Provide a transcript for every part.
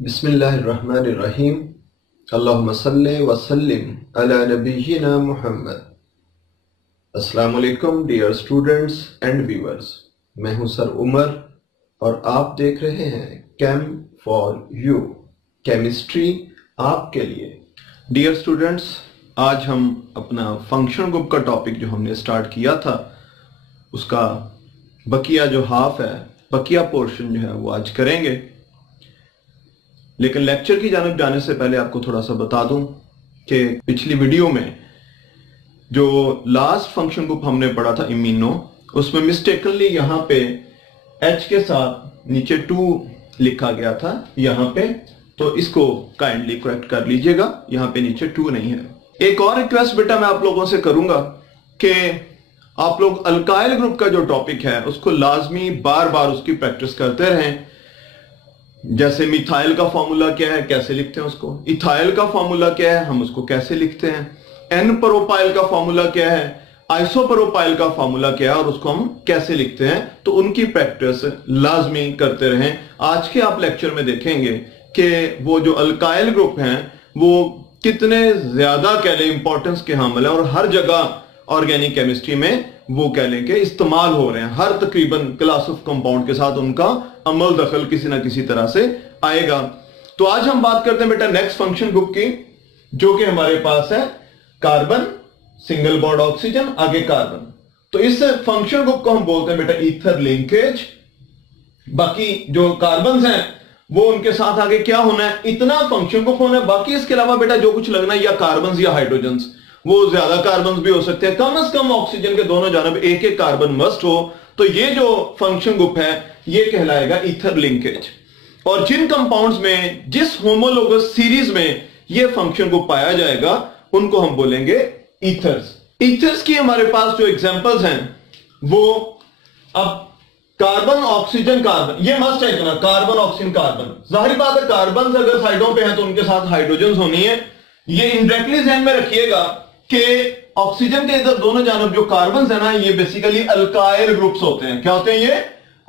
बिस्मिल्लाहिर्रहमानिर्रहीम। अल्लाहुम्मा सल्ली व सल्लिम अला नबिय्यिना मुहम्मद। अस्सलाम वालेकुम डियर स्टूडेंट्स एंड व्यूअर्स, मैं हूं सर उमर और आप देख रहे हैं केम फॉर यू, केमिस्ट्री आपके लिए। डियर स्टूडेंट्स, आज हम अपना फंक्शन ग्रुप का टॉपिक जो हमने स्टार्ट किया था उसका बकिया जो हाफ है, बकिया पोर्शन जो है वो आज करेंगे। लेकिन लेक्चर की जानिब जाने से पहले आपको थोड़ा सा बता दूं कि पिछली वीडियो में जो लास्ट फंक्शन ग्रुप हमने पढ़ा था इम्यूनो, उसमें मिस्टेकनली यहां पे H के साथ नीचे 2 लिखा गया था यहां पे, तो इसको काइंडली करेक्ट कर लीजिएगा, यहां पे नीचे 2 नहीं है। एक और रिक्वेस्ट बेटा मैं आप लोगों से करूंगा कि आप लोग अल्काइल ग्रुप का जो टॉपिक है उसको लाजमी बार बार उसकी प्रैक्टिस करते रहें। जैसे मिथाइल का फॉर्मूला क्या है, कैसे लिखते हैं उसको, इथाइल का फॉर्मूला क्या है, हम उसको कैसे लिखते हैं, एन प्रोपाइल का फॉर्मूला क्या है, आइसोप्रोपाइल का फॉर्मूला क्या है और उसको हम कैसे लिखते हैं, तो उनकी प्रैक्टिस लाजमी करते रहें। आज के आप लेक्चर में देखेंगे कि वो जो अल्काइल ग्रुप हैं वो कितने ज्यादा कह लें इंपॉर्टेंस के हामिल है और हर जगह ऑर्गेनिक केमिस्ट्री में वो कह लें कि इस्तेमाल हो रहे हैं। हर तकरीबन क्लास ऑफ कंपाउंड के साथ उनका अमल दखल किसी ना किसी तरह से आएगा। तो आज हम बात करते हैं बेटा नेक्स्ट फंक्शन ग्रुप की, जो कि हमारे पास है कार्बन, सिंगल बॉन्ड ऑक्सीजन, आगे कार्बन। तो इस फंक्शन ग्रुप को हम बोलते हैं बेटा ईथर लिंकेज। बाकी जो कार्बन हैं वो उनके साथ आगे क्या होना है, इतना फंक्शन ग्रुप होना है। बाकी इसके अलावा बेटा जो कुछ लगना है या कार्बन या हाइड्रोजन, वो ज्यादा कार्बन भी हो सकते हैं, कम से कम ऑक्सीजन के दोनों जानब एक एक कार्बन मस्ट हो। तो ये जो फंक्शन ग्रुप है ये कहलाएगा ईथर लिंकेज। और जिन कंपाउंड्स में जिस होमोलोगस सीरीज में ये फंक्शन ग्रुप पाया जाएगा उनको हम बोलेंगे ईथर्स। ईथर्स की हमारे पास जो एग्जांपल्स हैं वो, अब कार्बन ऑक्सीजन कार्बन, ये मस्ट है इतना, कार्बन ऑक्सीजन कार्बन। जाहिर बात है कार्बन अगर साइडों पे हैं तो उनके साथ हाइड्रोजन होनी है। ये इनडायरेक्टली ध्यान में रखिएगा कि ऑक्सीजन के इधर दोनों जानब जो कार्बन है ना, ये बेसिकली अल्काइल ग्रुप्स होते हैं। क्या होते हैं ये?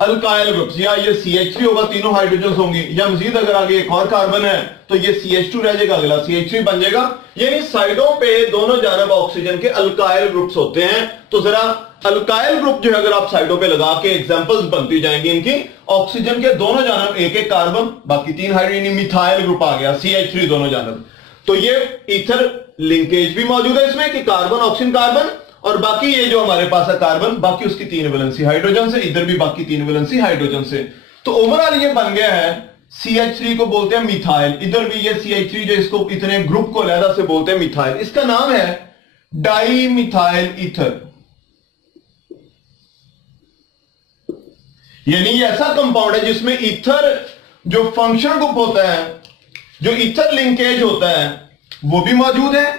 Alkyl groups. या ये CH3 होगा, तीनों हाइड्रोजन होंगे, या मजीद अगर आगे एक और कार्बन है तो ये CH2 रह जाएगा, अगला CH3 बन जाएगा। यानी साइडों पे दोनों जानब ऑक्सीजन के अल्काइल ग्रुप्स होते हैं। तो जरा अल्काइल ग्रुप जो है अगर आप साइडों पे लगा के एग्जांपल्स बनती जाएंगी इनकी, ऑक्सीजन के दोनों जानब एक एक कार्बन, बाकी 3 हाइड्रोजन, मिथाइल ग्रुप आ गया, CH3 दोनों जानब। तो ये ईथर लिंकेज भी मौजूद है इसमें कि कार्बन ऑक्सीजन कार्बन, और बाकी ये जो हमारे पास है कार्बन, बाकी उसकी 3 वैलेंसी हाइड्रोजन से, इधर भी बाकी 3 वैलेंसी हाइड्रोजन से। तो ओवरऑल ये बन गया है CH3 को बोलते हैं मिथाइल, इधर भी ये CH3 जो इसको इतने ग्रुप को अलहदा से बोलते हैं मिथाइल। इसका नाम है डाई मिथाइल ईथर। यानी ये ऐसा कंपाउंड है जिसमें ईथर जो फंक्शन ग्रुप होता है, जो ईथर लिंकेज होता है, वो भी मौजूद है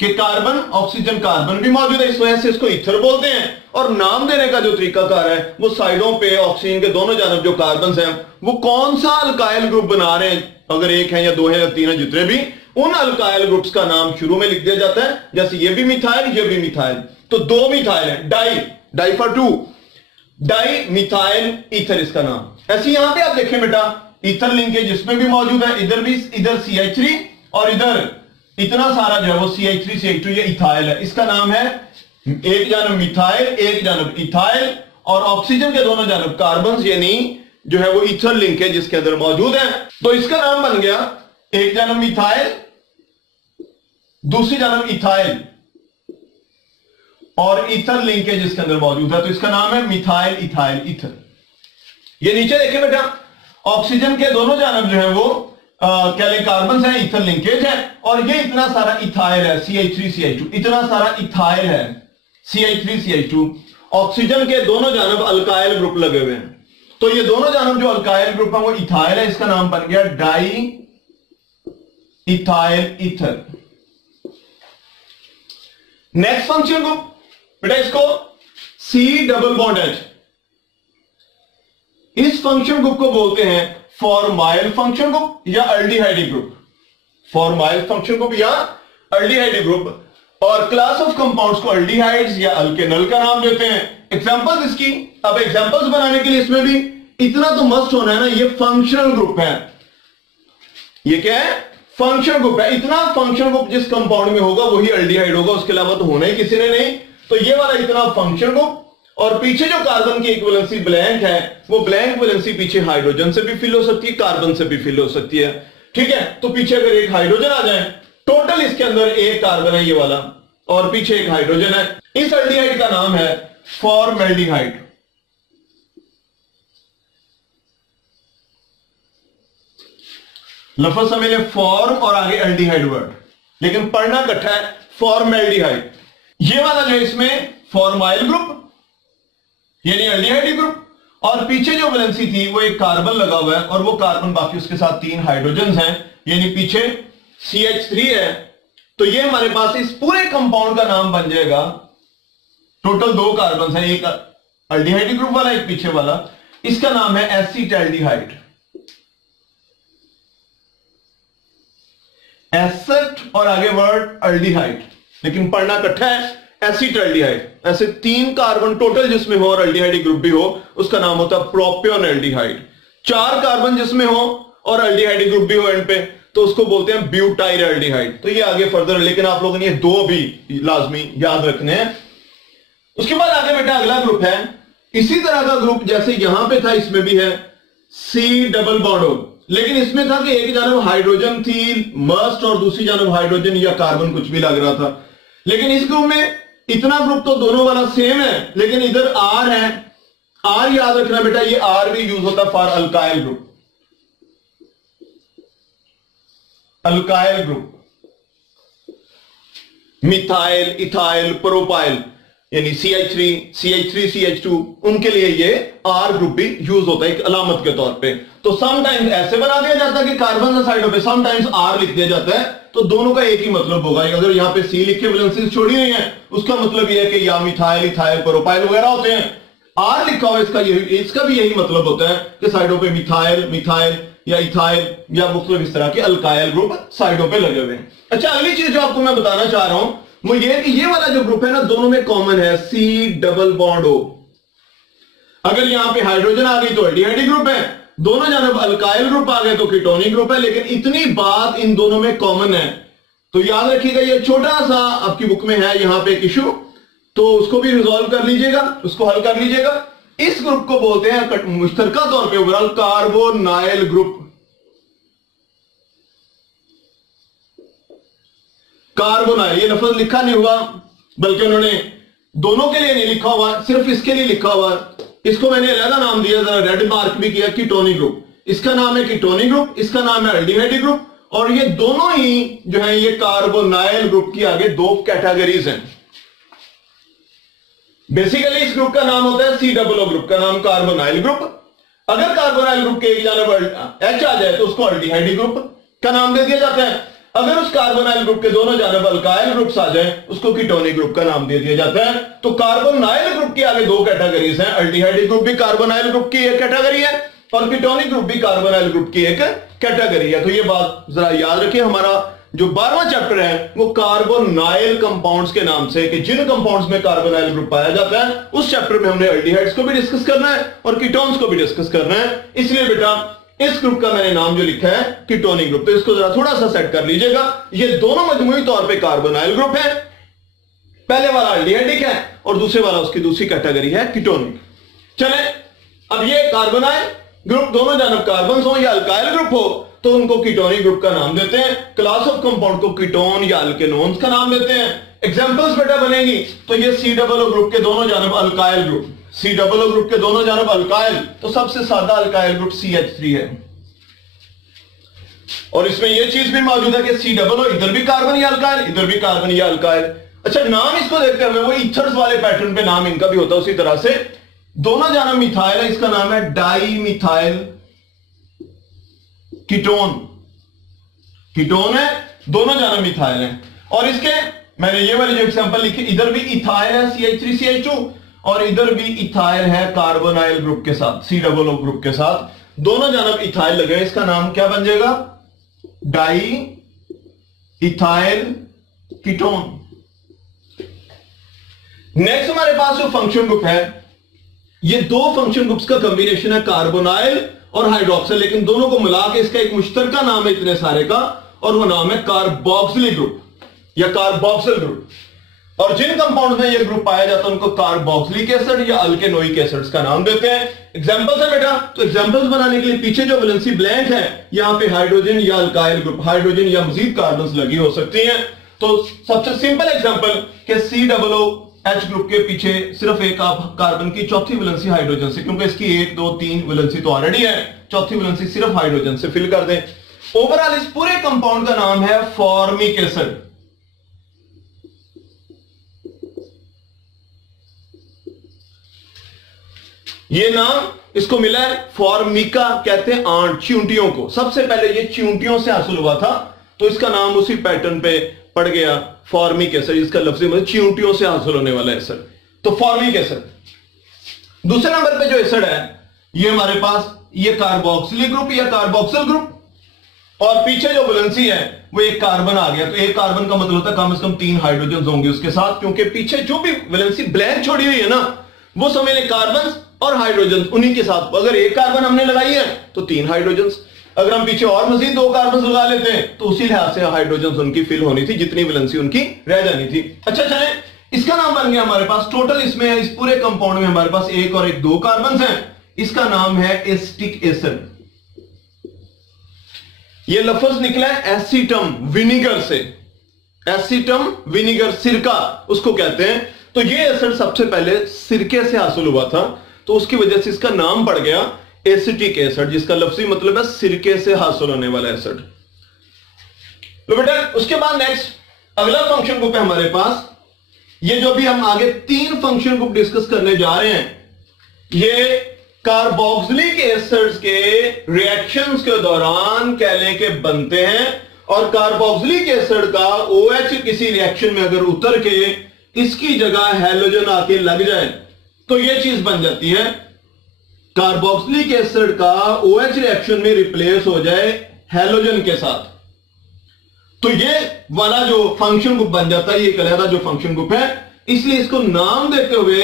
कि कार्बन ऑक्सीजन कार्बन भी मौजूद है, इस वजह से इसको ईथर बोलते हैं। और नाम देने का जो तरीकाकार है वो साइडों पे ऑक्सीजन के दोनों जानब जो कार्बन हैं वो कौन सा अल्काइल ग्रुप बना रहे हैं, अगर एक है या 2 है या 3 है, जितने भी, उन अल्काइल ग्रुप्स का नाम शुरू में लिख दिया जाता है। जैसे ये भी मिथाइल, ये भी मिथाइल, तो 2 मिथाइल है, di for 2, di methyl ether इसका नाम। ऐसे यहां पे आप देखें बेटा ईथर लिंकेज इसमें भी मौजूद है, इधर भी, इधर CH3 और इधर इतना सारा जो है वो CH3 CH2, ये इथाइल है। इसका नाम है एक जानब मिथाइल, एक जानब इथाइल, और ऑक्सीजन के दोनों जानब कार्बन, यानी जो है वो ईथर लिंकेज इसके अंदर मौजूद है। तो इसका नाम बन गया एक जानब मिथाइल, दूसरी जानब इथाइल, और ईथर लिंकेज इसके अंदर मौजूद है, तो इसका नाम है मिथाइल इथाइल ईथर। ये नीचे देखिए बेटा, ऑक्सीजन के दोनों जानब जो है वो क्या लें कार्बन है, ईथर लिंकेज है, और ये इतना सारा इथाइल है, CH3 CH2, इतना सारा इथाइल है, CH3 CH2। ऑक्सीजन के दोनों जानब अल्काइल ग्रुप लगे हुए हैं, तो ये दोनों जानब जो अल्काइल ग्रुप है वो इथाइल है, इसका नाम बन गया di ethyl ether. Next function group बेटा, इसको C डबल बॉन्ड H, इस फंक्शन ग्रुप को बोलते हैं फॉर्माइल फंक्शन ग्रुप या aldehyde group, formyl function group या अल्डिहाइड ग्रुप, और क्लास ऑफ कंपाउंड्स को अल्डिहाइड्स या अल्केनल का नाम देते हैं। एग्जांपल्स इसकी, अब एग्जांपल्स बनाने के लिए इसमें भी इतना तो मस्ट होना है ना, ये फंक्शनल ग्रुप है। ये क्या है? फंक्शनल ग्रुप है। इतना फंक्शनल ग्रुप जिस कंपाउंड में होगा वही अल्डिहाइड होगा, उसके अलावा तो होना ही किसी ने नहीं। तो ये वाला इतना फंक्शनल ग्रुप, और पीछे जो कार्बन की इक्विवेलेंसी ब्लैंक है, वो ब्लैंक इक्विवेलेंसी पीछे हाइड्रोजन से भी फिल हो सकती है, कार्बन से भी फिल हो सकती है। ठीक है, तो पीछे अगर एक हाइड्रोजन आ जाए, टोटल इसके अंदर एक कार्बन है ये वाला, और पीछे एक हाइड्रोजन है। इस अल्डिहाइड का नाम है फॉर्मल्डिहाइड। लफ्ज समझ ले, फॉर्म और आगे अल्डिहाइड वर्ड, लेकिन पढ़ना इकट्ठा है, फॉर्मल्डिहाइड। ये वाला जो इसमें फॉर्माइल ग्रुप यानी अल्डिहाइड ग्रुप, और पीछे जो वैलेंसी थी वो एक कार्बन लगा हुआ है, और वो कार्बन बाकी उसके साथ 3 हाइड्रोजन हैं, यानी पीछे CH3 है। तो ये हमारे पास इस पूरे कंपाउंड का नाम बन जाएगा, टोटल 2 कार्बन है, एक अल्डिहाइड ग्रुप वाला एक पीछे वाला, इसका नाम है एसिटाल्डिहाइड। एसिड और आगे वर्ड अल्डिहाइड, लेकिन पढ़ना इकट्ठा है, एसिटाल्डिहाइड। ऐसे 3 कार्बन टोटल जिसमें हो और अल्डिहाइड ग्रुप भी हो, उसका नाम होता है प्रोपियोनल्डिहाइड। 4 कार्बन जिसमें हो और अल्डिहाइड ग्रुप भी हो एंड पे, तो उसको बोलते हैं ब्यूटाइलल्डिहाइड। तो ये आगे फर्दर, लेकिन आप लोगों ने ये 2 भी लाजमी याद रखने हैं। उसके बाद आगे बेटा अगला ग्रुप है, इसी तरह का ग्रुप जैसे यहां पे था, इसमें भी है C डबल बॉन्ड O, लेकिन इसमें था कि एक जानब हाइड्रोजन थी मस्ट और दूसरी जानब हाइड्रोजन या कार्बन कुछ भी लग रहा था। लेकिन इस ग्रुप में इतना ग्रुप तो दोनों वाला सेम है, लेकिन इधर R है। R याद रखना बेटा, ये R भी यूज होता है for alkyl group. Alkyl group methyl, ethyl, propyl यानी CH3, CH2, उनके लिए ये R ग्रुप भी यूज होता है एक अलामत के तौर पे। तो समटाइम्स ऐसे बना दिया जाता है कि कार्बन साइडों पे समटाइम्स R लिख दिया जाता है, तो दोनों का एक ही मतलब होगा। अगर यहां पे C लिखे वैलेंसीज छोड़ी हुई है, उसका मतलब यह है कि या मिथाइल, इथाइल, प्रोपाइल वगैरह होते हैं। R लिखा हुआ इसका भी यही मतलब होता है कि साइडों पे मिथाइल या इथाइल या मुख्तलिफ इस तरह के अल्काइल ग्रुप साइडों पे लगे हुए हैं। अच्छा, अगली चीज जो आपको मैं बताना चाह रहा हूं वो ये कि ये वाला जो ग्रुप है ना, दोनों में कॉमन है C डबल बॉन्ड O। अगर यहां पे हाइड्रोजन आ गई तो अल्डिहाइड ग्रुप है, दोनों जानब अल्काइल ग्रुप आ गए तो कीटोनिक ग्रुप है, लेकिन इतनी बात इन दोनों में कॉमन है। तो याद रखिएगा, ये छोटा सा आपकी बुक में है यहां पे एक इशू, तो उसको भी रिजॉल्व कर लीजिएगा, उसको हल कर लीजिएगा। इस ग्रुप को बोलते हैं मुश्तरका तौर पे ओवरऑल कार्बोनाइल ग्रुप। कार्बोनाइल, ये लफ्ज लिखा नहीं हुआ, बल्कि उन्होंने दोनों के लिए नहीं लिखा हुआ, सिर्फ इसके लिए लिखा हुआ। इसको मैंने अलग नाम दिया, जरा रेड मार्क भी किया, कीटोनिक ग्रुप। इसका नाम है कीटोनिक ग्रुप, इसका नाम है अल्डिहाइड ग्रुप, और ये दोनों ही जो है ये कार्बोनाइल ग्रुप की आगे 2 कैटेगरीज हैं। बेसिकली इस ग्रुप का नाम होता है C डबल O ग्रुप का नाम कार्बोनाइल ग्रुप। अगर कार्बोनाइल ग्रुप के एक जानब H आ जाए तो उसको अल्डिहाइड ग्रुप का नाम दे दिया जाता है। अगर उस कार्बोनाइल ग्रुप के दोनों जानब अल्काइल ग्रुप्स आ जाए उसको कीटोनिक ग्रुप का नाम दे दिया जाता है। तो कार्बोनाइल ग्रुप के आगे 2 कैटेगरीज हैं, अल्डिहाइड ग्रुप भी कार्बोनाइल ग्रुप की एक कैटेगरी है और कीटोनिक ग्रुप भी कार्बोनाइल ग्रुप की एक कैटेगरी है। तो ये बात जरा याद रखिए, हमारा जो 12वां चैप्टर है वो कार्बोनाइल कंपाउंड्स के नाम से, कि जिन कंपाउंड्स में कार्बोनाइल ग्रुप पाया जाता है, उस चैप्टर में हमने अल्डिहाइड्स को भी डिस्कस करना है और कीटोन्स को भी डिस्कस करना है। इसलिए बेटा इस ग्रुप का मैंने नाम जो लिखा है कीटोनिक ग्रुप, तो इसको जरा थोड़ा सा सेट कर लीजिएगा। ये दोनों मजमूई तौर पे कार्बोनाइल ग्रुप है, पहले वाला अल्डिहाइडिक है और दूसरे वाला उसकी दूसरी कैटेगरी है कीटोनिक। चले, अब ये कार्बोनाइल ग्रुप दोनों जानब कार्बन हो या अल्काइल ग्रुप हो तो उनको कीटोनिक ग्रुप का नाम देते हैं। क्लास ऑफ कंपाउंड को कीटोन या अल्केनोन्स का नाम देते हैं। एग्जांपल्स बेटा बनेगी तो ये C डबल O ग्रुप के दोनों जानब alkyl group, C double O group के दोनों जानब अल्काइल, तो सबसे सादा अल्काइल ग्रुप CH3 है। और इसमें यह चीज भी मौजूद है कि C डबल O इधर भी कार्बन या अल्काइल, इधर भी कार्बन या अल्काइल। अच्छा, नाम इसको देखते हुए वो ईथर्स वाले पैटर्न पे नाम इनका भी होता है उसी तरह से। दोनों जानब मिथाइल है, इसका नाम है डाई मिथाइल कीटोन। कीटोन है, दोनों जानब मिथाइल है। और इसके मैंने ये वाली जो एग्जांपल लिखी, इधर भी इथाइल है CH3CH2 और इधर भी इथाइल है कार्बोनाइल ग्रुप के साथ, C डबल O ग्रुप के साथ। दोनों जानब इथाइल लगे, इसका नाम क्या बन जाएगा? Di ethyl ketone. नेक्स्ट हमारे पास जो फंक्शन ग्रुप है, ये दो फंक्शन ग्रुप्स का कॉम्बिनेशन है, कार्बोनाइल और हाइड्रोक्सिल, लेकिन दोनों को मिला के इसका एक मुश्तरका नाम है इतने सारे का, और वो नाम है कार्बोक्सिलिक ग्रुप या कार्बोक्सिल ग्रुप। और जिन कंपाउंड में ये ग्रुप पाया जाता है उनको कार्बोक्सिलिक एसिड या अल्केनोइक एसिड्स का नाम देते हैं। एग्जांपल्स है बेटा, तो एग्जांपल्स बनाने के लिए पीछे जो वैलेंसी ब्लैंक है यहां पे हाइड्रोजन या अल्काइल ग्रुप, हाइड्रोजन या मजीद कार्बन्स लगी हो सकती हैं। तो सबसे सिंपल एग्जांपल के COOH ग्रुप के पीछे सिर्फ एक कार्बन की चौथी वैलेंसी हाइड्रोजन से, क्योंकि इसकी 1 2 3 वैलेंसी तो ऑलरेडी है, चौथी वैलेंसी सिर्फ हाइड्रोजन से फिल कर दें। ओवरऑल इस पूरे कंपाउंड का नाम है फॉर्मिक एसिड। ये नाम इसको मिला है, फॉर्मिका कहते हैं आंट, चींटियों को। सबसे पहले ये चींटियों से हासिल हुआ था, तो इसका नाम उसी पैटर्न पे पड़ गया, फॉर्मिक एसिड। इसका लफ्ज़ी मतलब चींटियों से हासिल होने वाला एसिड, तो फॉर्मिक एसिड। दूसरे नंबर पे जो एसिड है ये हमारे पास ये कार्बोक्सिलिक ग्रुप या कार्बोक्सिल ग्रुप, और पीछे जो वैलेंसी है वो एक कार्बन आ गया, तो एक कार्बन का मतलब होता है कम से कम 3 हाइड्रोजन होंगे उसके साथ, क्योंकि पीछे जो भी वैलेंसी ब्लैंक छोड़ी हुई है ना, वो समझ लें कार्बन और हाइड्रोजन उन्हीं के साथ। अगर एक कार्बन हमने लगाई है तो 3 हाइड्रोजन, अगर हम पीछे और मजीद 2 कार्बन लगा लेते हैं तो उसी लिहाज से हाइड्रोजन उनकी फिल होनी थी, जितनी वैलेंसी उनकी रह जानी थी। अच्छा चले, इसका नाम बन गया हमारे पास, टोटल इसमें इस पूरे कंपाउंड में हमारे पास 1 और 1 2 कार्बन हैं, इसका नाम है एसिटिक एसिड। यह लफ्ज निकला है एसिटम विनीगर से, एसिटम विनीगर सिरका उसको कहते हैं। तो ये एसिड सबसे पहले सिरके से हासिल हुआ था, तो उसकी वजह से इसका नाम पड़ गया एसिटिक एसिड, जिसका लफ्जी मतलब है सिरके से हासिल होने वाला एसिड। तो बेटा उसके बाद नेक्स्ट अगला फंक्शन ग्रुप है हमारे पास, ये जो भी हम आगे 3 फंक्शन ग्रुप डिस्कस करने जा रहे हैं, ये कार्बोक्सिलिक एसिड्स के रिएक्शंस के दौरान कह लें के बनते हैं, और कार्बोक्सिलिक एसिड का OH किसी रिएक्शन में अगर उतर के इसकी जगह हैलोजन आके लग जाए तो यह चीज बन जाती है, कार्बोक्सिलिक एसिड का OH रिएक्शन में रिप्लेस हो जाए हैलोजन के साथ, तो ये वाला जो फंक्शन ग्रुप बन जाता है, ये कहलाता जो फंक्शन ग्रुप है। इसलिए इसको नाम देते हुए,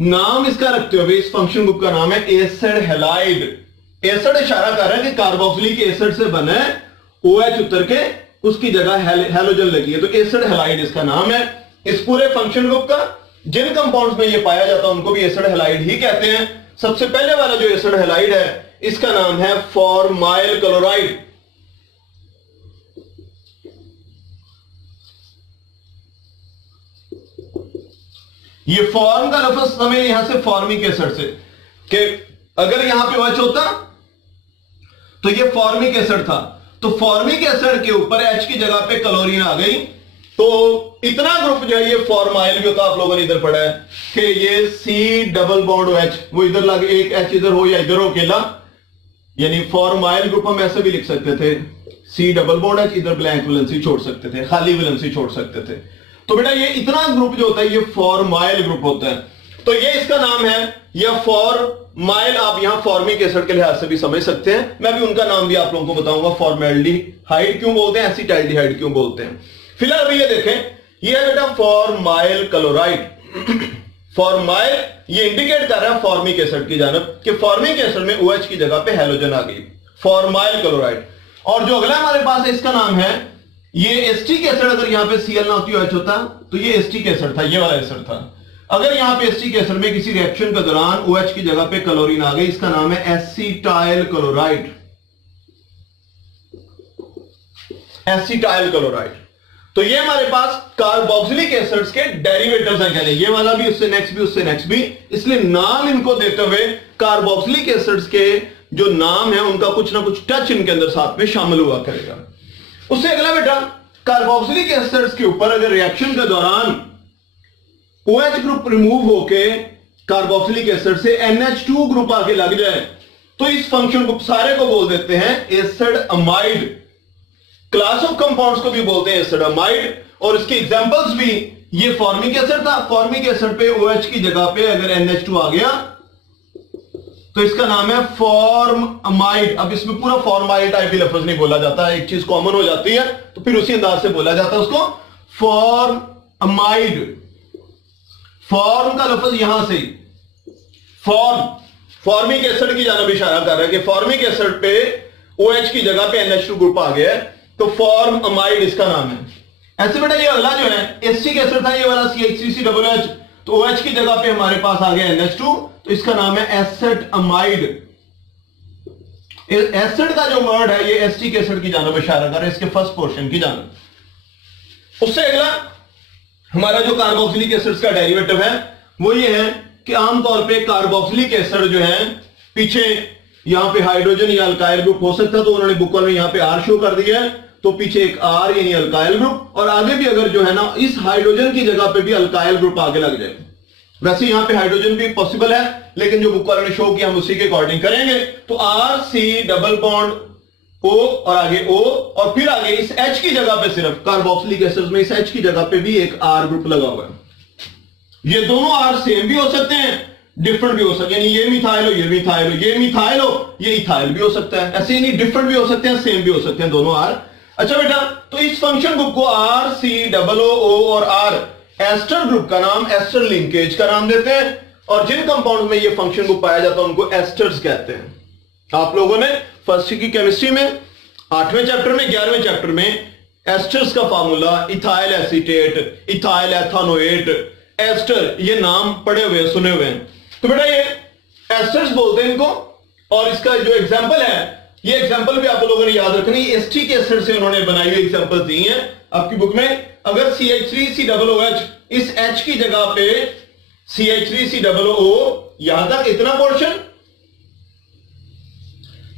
नाम इसका रखते हुए, इस फंक्शन ग्रुप का नाम है एसिड हैलाइड। एसिड इशारा कर रहा है कि कार्बोक्सिलिक एसिड से बने OH उतर के उसकी जगह हैलोजन लगी है, तो एसिड हैलाइड इसका नाम है। इस पूरे फंक्शन ग्रुप का जिन कंपाउंड्स में ये पाया जाता है उनको भी एसिड हैलाइड ही कहते हैं। सबसे पहले वाला जो एसिड हैलाइड है इसका नाम है फॉर्माइल क्लोराइड। ये फॉर्म का लफ्ज समझ यहां से फॉर्मिक एसिड से, कि अगर यहां पे OH होता तो ये फॉर्मिक एसिड था, तो फॉर्मिक एसिड के ऊपर H की जगह पे क्लोरीन आ गई, तो इतना ग्रुप जो है ये फॉर्माइल भी होता। आप लोगों ने इधर पढ़ा है कि ये C डबल बॉन्ड OH, वो इधर लगे, एक H इधर हो या इधर हो अकेला, यानी फॉर्माइल ग्रुप हम ऐसे भी लिख सकते थे, C डबल बॉन्ड H, इधर ब्लैंक वैलेंसी छोड़ सकते थे, खाली वैलेंसी छोड़ सकते थे। तो बेटा ये इतना ग्रुप जो होता है ये फॉर्माइल ग्रुप होता है, तो ये इसका नाम है, या फॉर्माइल आप यहां फॉर्मिक एसिड के लिहाज से भी समझ सकते हैं। मैं भी उनका नाम भी आप लोगों को बताऊंगा, फॉर्मेल्डिहाइड क्यों बोलते हैं, एसिटाल्डिहाइड क्यों बोलते हैं। फिलहाल अभी ये देखें, ये है बेटा फॉर्माइल क्लोराइड। फॉर्माइल ये इंडिकेट कर रहा है फॉर्मिक एसिड की जानब कि फॉर्मिक एसिड में OH की जगह पे हैलोजन आ गई, फॉर्माइल क्लोराइड। और जो अगला हमारे पास है इसका नाम है, ये एसिटिक एसिड, अगर यहां पे Cl ना होती OH होता तो ये एसिटिक एसिड था, ये वाला एसिड था। अगर यहां पे एसिटिक एसिड में किसी रिएक्शन के दौरान OH की जगह पे क्लोरीन आ गई, इसका नाम है एसिटाइल क्लोराइड, एसिटाइल क्लोराइड। तो ये हमारे पास कार्बोक्सिलिक एसिड्स के डेरिवेटिव्स हैं, कहने ये वाला भी, उससे नेक्स्ट भी, उससे नेक्स्ट भी, इसलिए नाम इनको देते हुए कार्बोक्सिलिक एसिड्स के जो नाम है उनका कुछ ना कुछ टच इनके अंदर साथ में शामिल हुआ करेगा। उससे अगला बेटा, कार्बोक्सिलिक एसिड्स के ऊपर अगर रिएक्शन के दौरान OH ग्रुप रिमूव होके कार्बोक्सिलिक एसिड से NH2 ग्रुप आके लग जाए, तो इस फंक्शन ग्रुप सारे को बोल देते हैं acid amide. Class of compounds को भी बोलते हैं एसिड अमाइड, और इसके एग्जांपल्स भी, ये फॉर्मिक एसिड था, फॉर्मिक एसिड पे OH की जगह पे अगर NH2 आ गया तो इसका नाम है फॉर्ममाइड। अब इसमें पूरा फॉर्माइड टाइप भी लफ्ज नहीं बोला जाता, एक चीज कॉमन हो जाती है तो फिर उसी अंदाज से बोला जाता है उसको फॉर्ममाइड। फॉर्म का लफ्ज यहां से फॉर्मिक एसिड की जानब इशारा कर रहा है कि फॉर्मिक एसिड पे OH की जगह पे NH2 ग्रुप आ गया है, तो फॉर्ममाइड इसका नाम है। ऐसे बेटा ये अगला जो है एसिटिक एसिड था ये वाला CH3COOH, तो OH की जगह पे हमारे पास आ गया NH2, तो इसका नाम है एसेटमाइड। एसिड का जो वर्ड है ये एसिटिक एसिड की जानब इशारा कर रहा है, इसके फर्स्ट पोर्शन की जानब। उससे अगला हमारा जो कार्बोक्सिलिक एसिड्स का डेरिवेटिव है वो ये है कि आमतौर पे कार्बोक्सिलिक एसिड जो है पीछे यहां पे हाइड्रोजन या अल्काइल ग्रुप हो सकता है, तो उन्होंने बुक में यहां पे R शो कर दिया है, तो पीछे एक R यानी अल्काइल ग्रुप, और आगे भी अगर जो है ना इस हाइड्रोजन की जगह पे भी अल्काइल ग्रुप आगे लग जाए। वैसे यहां पे हाइड्रोजन भी पॉसिबल है, लेकिन जो बुक वाले ने शो किया हम उसी के अकॉर्डिंग करेंगे। तो RC डबल बॉन्ड O और आगे O, और फिर आगे इस H की जगह पे सिर्फ कार्बोक्सिलिक एसिड में इस H की जगह पे भी एक R ग्रुप लगा हुआ है। ये दोनों R सेम भी हो सकते हैं, डिफरेंट भी हो सकते हैं, यानी ये मिथाइल हो ये मिथाइल हो, ये मिथाइल हो ये इथाइल भी हो सकता है, ऐसे यानी डिफरेंट भी हो सकते हैं सेम भी हो सकते हैं दोनों R। अच्छा बेटा, तो इस फंक्शन ग्रुप को RCOO और R एस्टर ग्रुप का नाम, एस्टर लिंकेज का नाम देते हैं, और जिन कंपाउंड में ये फंक्शन ग्रुप पाया जाता है उनको एस्टर्स कहते हैं। आप लोगों ने फर्स्ट की केमिस्ट्री में 8वें चैप्टर में 11वें चैप्टर में एस्टर्स का formula ethyl acetate, ethyl ethanoate, ester ये नाम पढ़े हुए सुने हुए हैं। तो बेटा ये एस्टर्स बोलते हैं इनको, और इसका जो एग्जांपल है ये एग्जांपल भी आप लोगों ने याद रखनी, एसिटिक एसिड से उन्होंने बनाई हुई एग्जांपल दी है आपकी बुक में। अगर CH3COOH इस H की जगह पे CH3COO यहां तक इतना पोर्शन,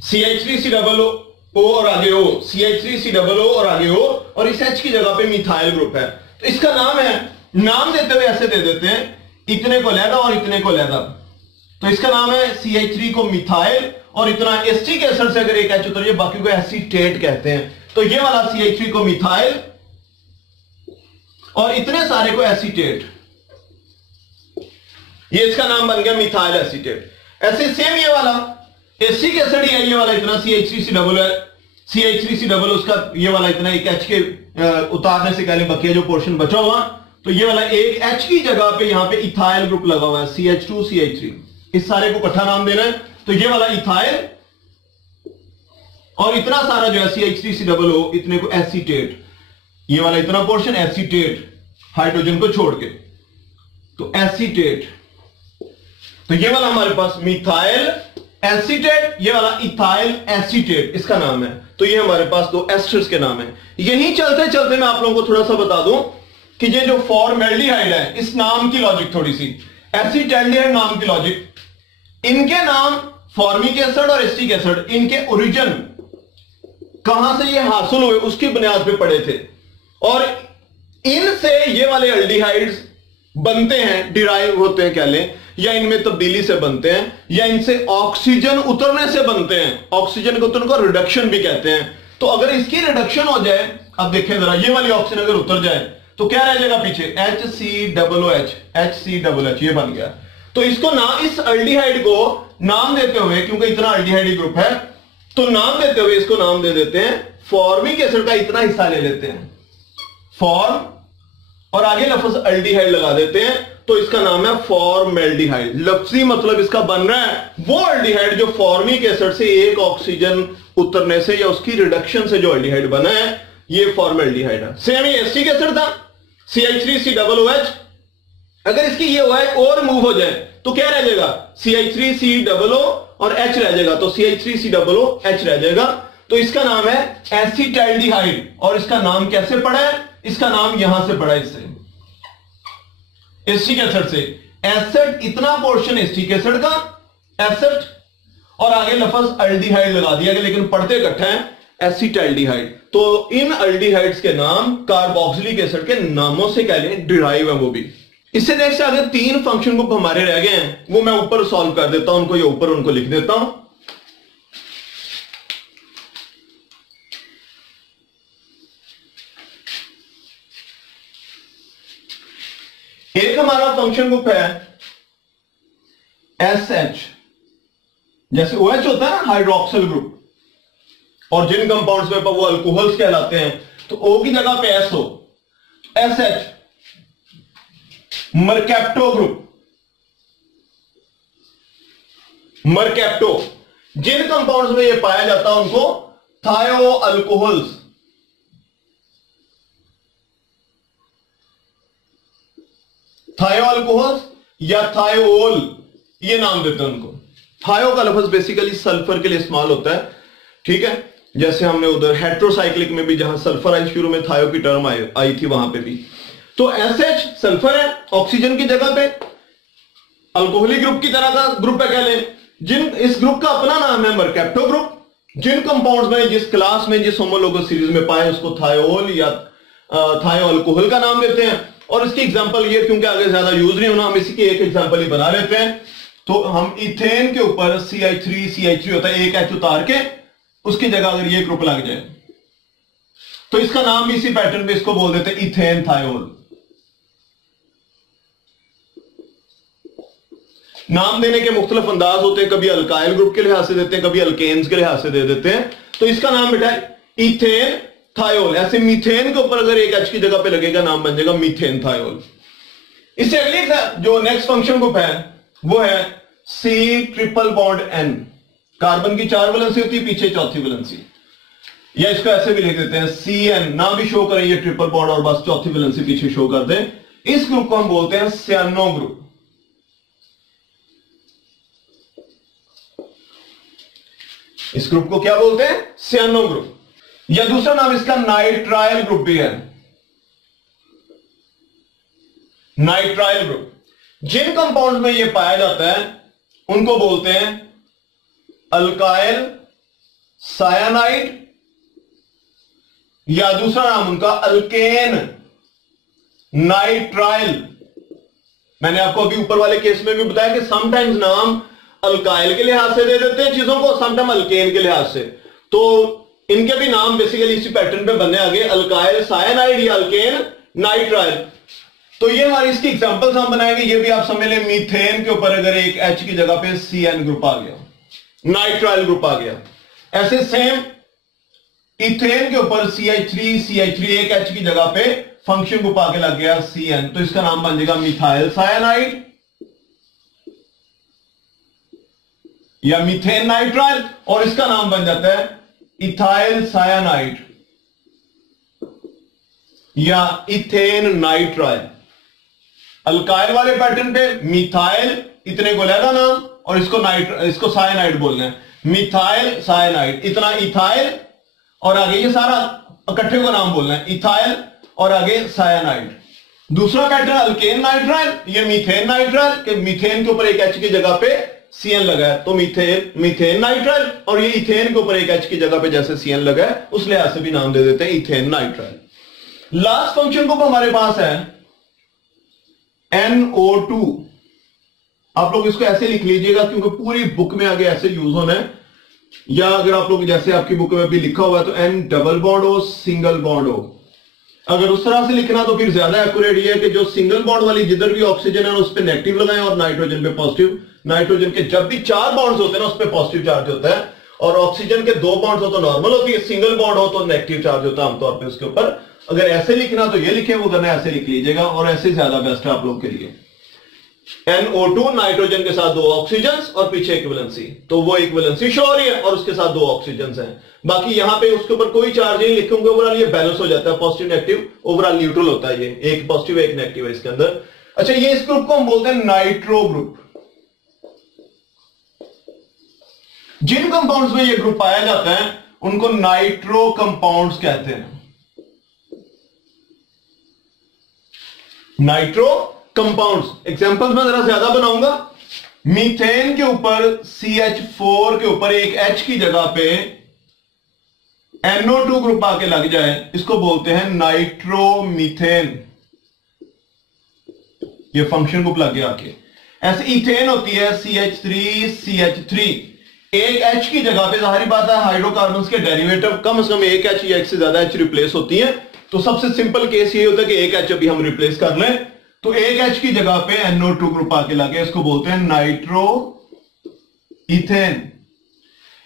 CH3COO और आगे O, CH3COO और आगे O, और इस H की जगह पे मिथाइल ग्रुप है। तो इसका नाम है, नाम देते हुए ऐसे दे देते हैं, इतने को लैदा और इतने को लैदा, तो इसका नाम है CH3 को मिथाइल, और इतना एसिटिक एसिड से अगर एक H उतर जाए बाकी को एसीटेट कहते हैं। तो ये वाला CH3 को मिथाइल और इतने सारे को एसीटेट, ये इसका नाम बन गया मिथाइल एसीटेट। ऐसे सेम ये वाला एसिटिक एसिड ही है, ये वाला इतना CH3COO उसका ये वाला इतना एक H के उतारने से पहले बकिया जो पोर्शन बचा हुआ, तो ये वाला एक H की जगह पे यहां पे इथाइल ग्रुप लगा हुआ है CH2CH3, इस सारे को इकट्ठा नाम देना है। तो ये वाला इथाइल और इतना सारा जो है CH3COO इतने को एसीटेट, ये वाला इतना पोर्शन एसीटेट हाइड्रोजन को छोड़ के, तो एसीटेट। तो ये वाला हमारे पास मिथाइल एसीटेट, ये वाला इथाइल एसीटेट इसका नाम है। तो ये हमारे पास दो एस्टर्स के नाम है। यहीं चलते चलते मैं आप लोगों को थोड़ा सा बता दूं कि ये जो फॉर्मेल्डिहाइड है इस नाम की लॉजिक थोड़ी सी, एसिटाल्डिहाइड नाम की लॉजिक, इनके नाम फॉर्मिक एसिड और एसिटिक एसिड, इनके ओरिजिन कहां से ये हासिल हुए उसकी बुनियाद पे पड़े थे, और इनसे ये वाले एल्डिहाइड्स बनते हैं, डिराइव होते हैं कह लें, या इनमें तब्दीली से बनते हैं, या इनसे ऑक्सीजन उतरने से बनते हैं। ऑक्सीजन के उतरने को रिडक्शन भी कहते हैं। तो अगर इसकी रिडक्शन हो जाए, अब देखें जरा, ये वाली ऑक्सीजन अगर उतर जाए तो क्या रह जाएगा पीछे, HCOOH ये बन गया। तो इसको ना, इस एल्डिहाइड को नाम देते हुए, क्योंकि इतना एल्डिहाइड ग्रुप है, तो नाम देते हुए इसको नाम दे देते हैं फॉर्मिक एसिड का इतना हिस्सा ले लेते हैं फॉर्म, और आगे लफ्ज एल्डिहाइड लगा देते हैं, तो इसका नाम है फॉर्मेल्डिहाइड। लफ्जी मतलब इसका बन रहा है वो एल्डिहाइड जो फॉर्मिक एसिड से एक ऑक्सीजन उतरने से या उसकी रिडक्शन से जो एल्डिहाइड बना है, ये फॉर्मेल्डिहाइड है। सेम ये एसिटिक एसिड था CH3COOH, अगर इसकी ये OH और मूव हो जाए तो क्या रह जाएगा, CH3COO और H रह जाएगा, तो CH3COOH रह जाएगा। तो इसका नाम है एसिटाल्डिहाइड, और इसका नाम कैसे पड़ा है, इसका नाम यहां से पड़ा है, इससे एसिटिक एसिड से। एसिड इतना पोर्शन एसिटिक एसिड का, एसिड और आगे लफ्ज एल्डिहाइड लगा दिया गया, लेकिन पढ़ते इकट्ठा है एसिटाल्डिहाइड। तो इन एल्डिहाइड्स के नाम कार्बोक्सिलिक एसिड के नामों से कह लें डिराइव है वो भी। इससे नेक्स्ट आगे 3 फंक्शन ग्रुप हमारे रह गए हैं, वो मैं ऊपर सॉल्व कर देता हूं, उनको ये ऊपर उनको लिख देता हूं। एक हमारा फंक्शन ग्रुप है SH, जैसे OH होता है ना हाइड्रोक्सिल ग्रुप, और जिन कंपाउंड्स में वो अल्कोहल्स कहलाते हैं, तो O की जगह पे S हो, SH मरकैप्टो ग्रुप, मरकैप्टो। जिन कंपाउंड्स में ये पाया जाता है उनको थायो अल्कोहल्स, थायो अल्कोहल्स या थायोल, ये नाम देते हैं उनको। थायो का लफ्ज बेसिकली सल्फर के लिए इस्तेमाल होता है, ठीक है। जैसे हमने उधर हेट्रोसाइक्लिक में भी जहां सल्फर आई, शुरू में थायो की टर्म आई थी, वहां पे भी। तो SH सल्फर है, ऑक्सीजन की जगह पे अल्कोहलिक ग्रुप की तरह का ग्रुप है, कह लें। इस ग्रुप का अपना नाम है मरकैप्टो ग्रुप। जिन कंपाउंड्स में, जिस क्लास में, जिस होमोलोगस सीरीज में पाए, उसको थायोल या थायो अल्कोहल का नाम देते हैं। और इसकी एग्जांपल ये, क्योंकि आगे ज्यादा यूज नहीं होना, हम इसी की एक एग्जांपल ही बना लेते हैं। तो हम इथेन के ऊपर CH3 होता है, एक H उतार के उसकी जगह अगर ये ग्रुप लग जाए तो इसका नाम भी इसी पैटर्न पे इसको बोल देते हैं इथेन थायोल। नाम देने के मुख्तलिफ अंदाज होते हैं, कभी अल्काइल ग्रुप के लिहाज से देते हैं, कभी अल्केन्स के लिहाज से दे देते हैं। तो इसका नाम बेटा इथेन थायोल। ऐसे मीथेन के ऊपर अगर एक H की जगह पे लगेगा, नाम बन जाएगा मीथेन थायोल। इससे अगली जो नेक्स्ट फंक्शन ग्रुप है वो है C≡N। कार्बन की 4 वैलेंसी होती है, पीछे चौथी वैलेंसी, या इसको ऐसे भी लिख देते हैं CN, ना भी शो करें ये ट्रिपल बॉन्ड और बस चौथी वैलेंसी पीछे शो कर दें। इस ग्रुप को हम बोलते हैं सियानो ग्रुप। इस ग्रुप को क्या बोलते हैं? सियानो ग्रुप, या दूसरा नाम इसका नाइट्राइल ग्रुप भी है। Nitrile group. जिन कंपाउंड में यह पाया जाता है उनको बोलते हैं अल्काइल सायानाइड, या दूसरा नाम उनका अल्केन नाइट्राइल। मैंने आपको अभी ऊपर वाले केस में भी बताया कि समटाइम्स नाम अल्काइल के लिहाज से दे देते हैं चीजों को, समटाइम अल्केन के लिहाज से। तो इनके भी नाम बेसिकली इसी पैटर्न पे बनने आगे, अल्काइल सायानाइड या अल्केन नाइट्राइल। तो ये हमारी इसकी एग्जांपल्स हम बनाएंगे। ये भी आप समझ लें, मीथेन के ऊपर अगर एक H की जगह पे CN ग्रुप आ गया, नाइट्राइल ग्रुप आ गया। ऐसे सेम इथेन के ऊपर CH3 एक H की जगह पे फंक्शन ग्रुप आके लग गया CN, तो इसका नाम बन जाएगा मिथाइल सायानाइड या मीथेन नाइट्राइल, और इसका नाम बन जाता है इथाइल सायानाइड या इथेन नाइट्राइल। अल्काइल वाले पैटर्न पे मिथाइल, इतने को लेगा नाम, और इसको सायानाइड बोलना है, मिथाइल सायानाइड, इतना इथाइल, और आगे ये सारा इकट्ठे को नाम बोलना है, इथाइल और आगे सायानाइड। दूसरा पैटर्न अल्केन नाइट्राइल, ये मीथेन नाइट्राइल, कि मीथेन के ऊपर एक H की जगह पे CN लगा है तो मीथेन नाइट्राइल, और ये इथेन के ऊपर एक H की जगह पे जैसे CN लगा है उस लिहाज से भी नाम दे देते हैं ethane nitrile. Last function group हमारे पास है NO2। आप लोग इसको ऐसे लिख लीजिएगा क्योंकि पूरी बुक में आगे ऐसे यूज होना है, या अगर आप लोग जैसे आपकी बुक में भी लिखा हुआ है तो N डबल बॉन्ड हो, सिंगल बॉन्ड हो। अगर उस तरह से लिखना तो फिर ज्यादा एक्यूरेट ये है कि जो सिंगल बॉन्ड वाली जिधर भी ऑक्सीजन है उस पर नेगेटिव लगाएं और नाइट्रोजन पे पॉजिटिव। नाइट्रोजन के जब भी 4 बॉन्ड्स होते हैं ना उस पर पॉजिटिव चार्ज होता है, और ऑक्सीजन के 2 बॉन्ड्स हो तो नॉर्मल होती है, सिंगल बॉन्ड हो तो नेगेटिव चार्ज होता है आमतौर पर उसके ऊपर। अगर ऐसे लिखना तो ये लिखे, वो करना ऐसे लिख लीजिएगा, और ऐसे ज्यादा बेस्ट है आप लोग के लिए। NO2 नाइट्रोजन के साथ 2 ऑक्सीजन और पीछे एक वैलेंसी, तो वो एक वैलेंसी शो हो रही है और उसके साथ 2 ऑक्सीजन हैं। बाकी यहां पे उसके ऊपर कोई चार्ज नहीं लिखूंगे, ओवरऑल ये बैलेंस हो जाता है, पॉजिटिव नेगेटिव, ओवरऑल न्यूट्रल होता है, ये एक पॉजिटिव एक नेगेटिव है इसके अंदर। अच्छा, ये इस ग्रुप को हम बोलते हैं नाइट्रो ग्रुप। जिन कंपाउंड्स में ये ग्रुप पाया जाता है उनको नाइट्रो कंपाउंड्स कहते हैं, नाइट्रो कंपाउंड्स। एग्जांपल्स मैं जरा ज्यादा बनाऊंगा। मीथेन के ऊपर CH4 के ऊपर एक H की जगह पे NO2 ग्रुप आके लग जाए, इसको बोलते हैं नाइट्रोमीथेन। ये फंक्शन ग्रुप लग गया आके। ऐसे इथेन होती है CH3 एक H की जगह पे, जाहिर बात है हाइड्रोकार्बन्स के डेरिवेटिव कम से कम एक H या एक से ज्यादा H रिप्लेस होती है, तो सबसे सिंपल केस ये होता है कि एक H अभी हम रिप्लेस कर लें, तो एक H की जगह पे NO2 ग्रुप आके लगे, इसको बोलते हैं नाइट्रो इथेन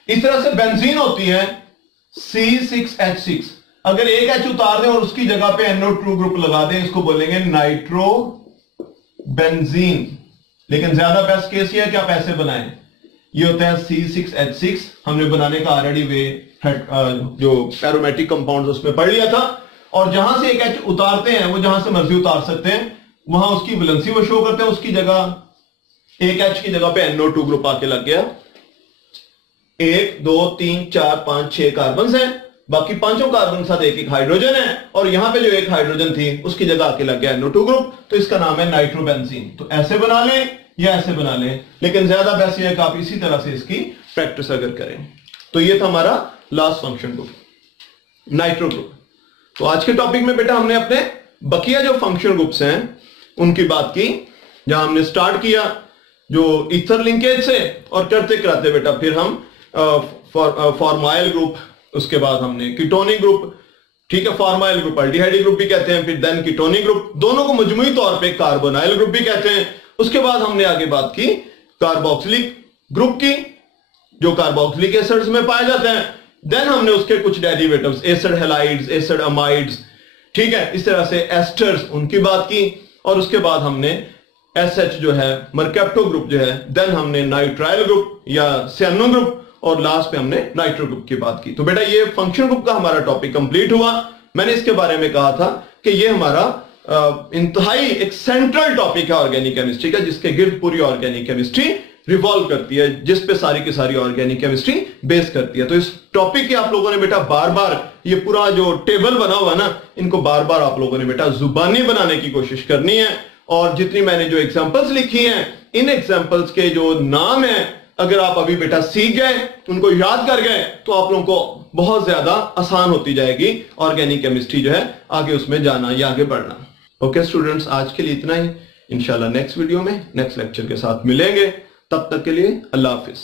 इस तरह से बेंजीन होती है C6H6। अगर एक H उतार दें और उसकी जगह पे NO2 ग्रुप लगा दें, इसको बोलेंगे नाइट्रो बेंजीन। लेकिन ज्यादा बेस्ट केस ये है कि आप ऐसे बनाएं, ये होता है C6H6। हमने बनाने का ऑलरेडी वे जो एरोमेटिक कंपाउंड्स उसमें पढ़ लिया था। और जहां से एक H उतारते हैं वो जहां से मर्जी उतार सकते हैं, वहां उसकी वैलेंसी वो शो करते हैं, उसकी जगह एक H की जगह पे NO2 ग्रुप आके लग गया। 1 2 3 4 5 6 कार्बन है, बाकी पांचों कार्बन के साथ एक एक हाइड्रोजन है, और यहां पे जो एक हाइड्रोजन थी उसकी जगह आके लग गया NO2 ग्रुप, तो इसका नाम है नाइट्रोबेंजीन। तो ऐसे बना लें या ऐसे बना लें, लेकिन ज्यादा बेस्ट है कि आप इसी तरह से इसकी प्रैक्टिस अगर करें। तो ये था हमारा last function group, nitro group. तो आज के टॉपिक में बेटा हमने अपने बकिया जो फंक्शन ग्रुप्स हैं उनकी बात की, जहां हमने स्टार्ट किया जो ईथर लिंकेज से, और करते कराते बेटा फिर हम फॉर्माइल ग्रुप, उसके बाद हमने कीटोनिक ग्रुप, ठीक है, फॉर्माइल ग्रुप अल्डिहाइड ग्रुप भी कहते हैं, फिर देन कीटोनिक ग्रुप, दोनों को मजमूई तौर पे कार्बोनाइल ग्रुप भी कहते हैं। उसके बाद हमने आगे बात की कार्बोक्सिलिक ग्रुप की, जो कार्बोक्सिलिक एसिड्स में पाए जाते हैं। देन हमने उसके कुछ derivatives, acid halides, acid amides, ठीक है, इस तरह से एस्टर्स, उनकी बात की। और उसके बाद हमने SH जो है मर्केप्टो ग्रुप जो है, देन हमने नाइट्राइल ग्रुप या सियानो ग्रुप, और लास्ट पे हमने नाइट्रो ग्रुप की बात की। तो बेटा ये फंक्शन ग्रुप का हमारा टॉपिक कंप्लीट हुआ। मैंने इसके बारे में कहा था कि ये हमारा इंतहाई एक सेंट्रल टॉपिक है ऑर्गेनिक केमिस्ट्री का, जिसके गिर्द पूरी ऑर्गेनिक केमिस्ट्री रिवॉल्व करती है, जिस पे सारी की सारी ऑर्गेनिक केमिस्ट्री बेस करती है। तो इस टॉपिक की आप लोगों ने बेटा बार बार, ये पूरा जो टेबल बना हुआ ना, इनको बार बार आप लोगों ने बेटा जुबानी बनाने की कोशिश करनी है। और जितनी मैंने जो एग्जांपल्स लिखी हैं, इन एग्जांपल्स के जो नाम है, अगर आप अभी बेटा सीख गए, उनको याद कर गए, तो आप लोगों को बहुत ज्यादा आसान होती जाएगी ऑर्गेनिक केमिस्ट्री जो है आगे उसमें जाना या आगे बढ़ना। ओके स्टूडेंट्स, आज के लिए इतना ही। इंशाल्लाह नेक्स्ट वीडियो में नेक्स्ट लेक्चर के साथ मिलेंगे। तब तक के लिए अल्लाह हाफिज।